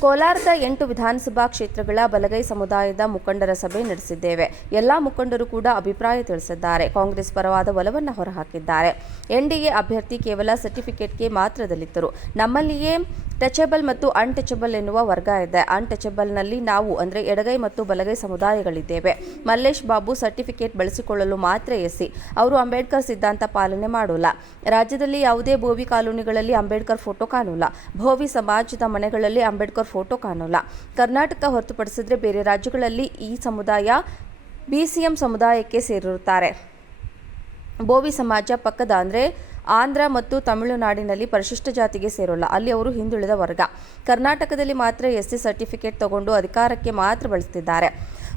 ಕೋಲಾರದ 8 ವಿಧಾನಸಭಾ ಕ್ಷೇತ್ರಗಳ ಬಲಗೈ ಸಮುದಾಯದ ಮುಖಂಡರ ಸಭೆ ನಡೆಸಿದ್ದೇವೆ. ಎಲ್ಲಾ ಮುಖಂಡರು ಕೂಡ ಅಭಿಪ್ರಾಯ ತಿಳಿಸಿದ್ದಾರೆ. ಕಾಂಗ್ರೆಸ್ ಪರವಾದ ಒಲವನ್ನು ಹೊರಹಾಕಿದ್ದಾರೆ. ಎನ್ಡಿಎ ಅಭ್ಯರ್ಥಿ ಕೇವಲ ಸರ್ಟಿಫಿಕೇಟ್ಗೆ ಮಾತ್ರ ದಲಿತರು. ನಮ್ಮಲ್ಲಿಯೇ ಟಚಬಲ್ ಮತ್ತು ಅನ್ಟಚಬಲ್ ಎನ್ನುವ ವರ್ಗ ಇದೆ. ಅನ್ಟಚಬಲ್ನಲ್ಲಿ ನಾವು ಅಂದರೆ ಎಡಗೈ ಮತ್ತು ಬಲಗೈ ಸಮುದಾಯಗಳಿದ್ದೇವೆ. ಮಲ್ಲೇಶ್ ಬಾಬು ಸರ್ಟಿಫಿಕೇಟ್ ಬಳಸಿಕೊಳ್ಳಲು ಮಾತ್ರ ಎಸ್ಸಿ. ಅವರು ಅಂಬೇಡ್ಕರ್ ಸಿದ್ಧಾಂತ ಪಾಲನೆ ಮಾಡೋಲ್ಲ. ರಾಜ್ಯದಲ್ಲಿ ಯಾವುದೇ ಬೋವಿ ಕಾಲೋನಿಗಳಲ್ಲಿ ಅಂಬೇಡ್ಕರ್ ಫೋಟೋ ಕಾಣೋಲ್ಲ. ಭೋವಿ ಸಮಾಜದ ಮನೆಗಳಲ್ಲಿ ಅಂಬೇಡ್ಕರ್ ಫೋಟೋ ಕಾಣೋಲ್ಲ. ಕರ್ನಾಟಕ ಹೊರತುಪಡಿಸಿದ್ರೆ ಬೇರೆ ರಾಜ್ಯಗಳಲ್ಲಿ ಈ ಸಮುದಾಯ ಬಿಸಿಎಂ ಸಮುದಾಯಕ್ಕೆ ಸೇರಿರುತ್ತಾರೆ. ಬೋವಿ ಸಮಾಜ ಪಕ್ಕದ ಅಂದರೆ ಆಂಧ್ರ ಮತ್ತು ತಮಿಳುನಾಡಿನಲ್ಲಿ ಪರಿಶಿಷ್ಟ ಜಾತಿಗೆ ಸೇರೋಲ್ಲ. ಅಲ್ಲಿ ಅವರು ಹಿಂದುಳಿದ ವರ್ಗ. ಕರ್ನಾಟಕದಲ್ಲಿ ಮಾತ್ರ ಎಸ್ಸಿ ಸರ್ಟಿಫಿಕೇಟ್ ತಗೊಂಡು ಅಧಿಕಾರಕ್ಕೆ ಮಾತ್ರ ಬಳಸ್ತಿದ್ದಾರೆ.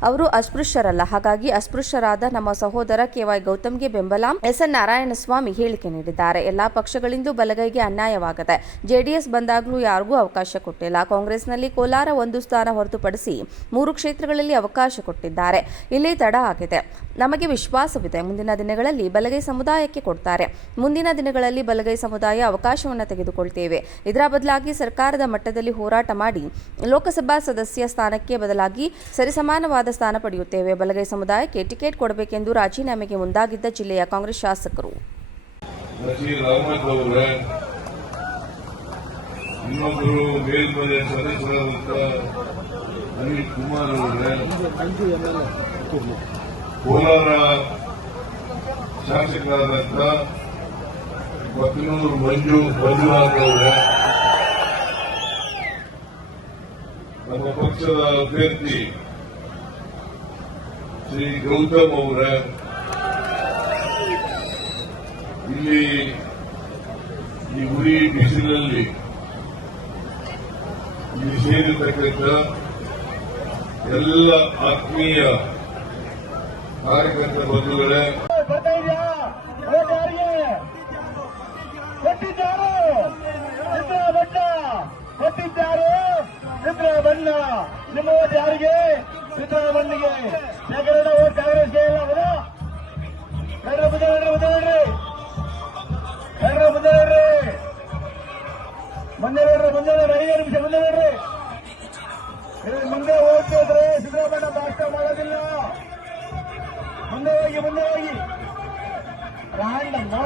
ಅವರು ಅಸ್ಪೃಶ್ಯರಲ್ಲ. ಹಾಗಾಗಿ ಅಸ್ಪೃಶ್ಯರಾದ ನಮ್ಮ ಸಹೋದರ KY ಗೌತಮ್ಗೆ ಬೆಂಬಲ. SN ನಾರಾಯಣಸ್ವಾಮಿ ಹೇಳಿಕೆ ನೀಡಿದ್ದಾರೆ. ಎಲ್ಲಾ ಪಕ್ಷಗಳಿಂದ ಬಲಗೈಗೆ ಅನ್ಯಾಯವಾಗಿದೆ. JDS ಬಂದಾಗಲೂ ಯಾರಿಗೂ ಅವಕಾಶ ಕೊಟ್ಟಿಲ್ಲ. ಕಾಂಗ್ರೆಸ್ನಲ್ಲಿ ಕೋಲಾರ 1 ಸ್ಥಾನ ಹೊರತುಪಡಿಸಿ 3 ಕ್ಷೇತ್ರಗಳಲ್ಲಿ ಅವಕಾಶ ಕೊಟ್ಟಿದ್ದಾರೆ. ಇಲ್ಲಿ ತಡ ಆಗಿದೆ. ನಮಗೆ ವಿಶ್ವಾಸವಿದೆ, ಮುಂದಿನ ದಿನಗಳಲ್ಲಿ ಬಲಗೈ ಸಮುದಾಯಕ್ಕೆ ಕೊಡ್ತಾರೆ. ಮುಂದಿನ ದಿನಗಳಲ್ಲಿ ಬಲಗೈ ಸಮುದಾಯ ಅವಕಾಶವನ್ನು ತೆಗೆದುಕೊಳ್ತೇವೆ. ಇದರ ಬದಲಾಗಿ ಸರ್ಕಾರದ ಮಟ್ಟದಲ್ಲಿ ಹೋರಾಟ ಮಾಡಿ ಲೋಕಸಭಾ ಸದಸ್ಯ ಸ್ಥಾನಕ್ಕೆ ಬದಲಾಗಿ ಸರಿಸಮಾನವಾದ ಸ್ಥಾನ ಪಡೆಯುತ್ತೇವೆ. ಬಲಗೈ ಸಮುದಾಯಕ್ಕೆ ಟಿಕೆಟ್ ಕೊಡಬೇಕೆಂದು ರಾಜೀನಾಮೆಗೆ ಮುಂದಾಗಿದ್ದ ಜಿಲ್ಲೆಯ ಕಾಂಗ್ರೆಸ್ ಶಾಸಕರು ಕೋಲಾರ ಶಾಸಕರಾದಂಥ ಕೊತ್ತನೂರು ಮಂಜುನಾಥ್ ಅವರೇ, ನಮ್ಮ ಪಕ್ಷದ ಅಭ್ಯರ್ಥಿ ಶ್ರೀ ಗೌತಮ್ ಅವರೇ, ಇಲ್ಲಿ ಈ ಉರಿ ಬಿಸಿಲಲ್ಲಿ ಇಲ್ಲಿ ಸೇರಿರ್ತಕ್ಕಂಥ ಎಲ್ಲ ಆತ್ಮೀಯ ಕಾರ್ಯಕರ್ತ ಬಂಧುಗಳೇ, ಬಣ್ಣ ನಿಮ್ಮ ಓಟ್ ಯಾರಿಗೆ? ಸಿದ್ದರಾಮಯ್ಯಗೆ. ಯಾಕಂದ್ರೆ ಓಟ್ ಕಾಂಗ್ರೆಸ್ಗೆ ಇಲ್ಲ. ಮುಂದೆ 5 ನಿಮಿಷ ಮುಂದೆ ಹೋಗ್ತಿದ್ರೆ ಸಿದ್ದರಾಮಯ್ಯ ಭಾಷಣ ಮಾಡೋದಿಲ್ಲ. ಮುಂದೆ ಹೋಗಿ ರಾಂಡಮ್ಮೋ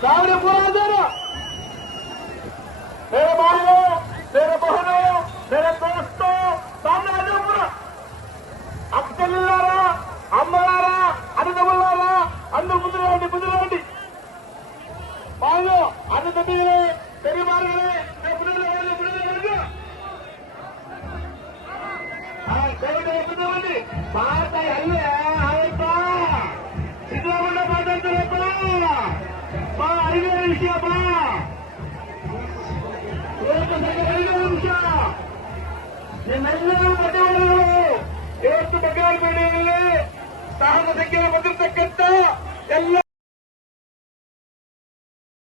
सामने पूरा अंधेरा। मेरे भाइयों, मेरे बहनों, मेरे दोस्तों, सामने आ जाओ पूरा। अक्कलिल्लारा, अम्मलारा, अन्नदमुल्लारा, अन्नु बुद्धिरांडी भाइयों, अन्नु तम्मिगळे, पेरिमारुगळे, बुद्धिरांडी ಭಾರತ ಎಲ್ಲೇ ಆಯ್ತಾ? ಸಿದ್ದರಾಮಯ್ಯ ಮಾತಾಡ್ತಾರಪ್ಪ, ಬಾ ಐದೇ ನಿಮಿಷ, ಬಾ ಐದೇ ನಿಮಿಷ. ನಿಮ್ಮೆಲ್ಲರೂ ಪ್ರತಿಭಟನೆಗಳು ಇವತ್ತು ಬಗ್ಗಾಲಪೇಟೆಯಲ್ಲಿ ಸಹನ ಸಂಖ್ಯೆಯಲ್ಲಿ ಬಂದಿರತಕ್ಕಂಥ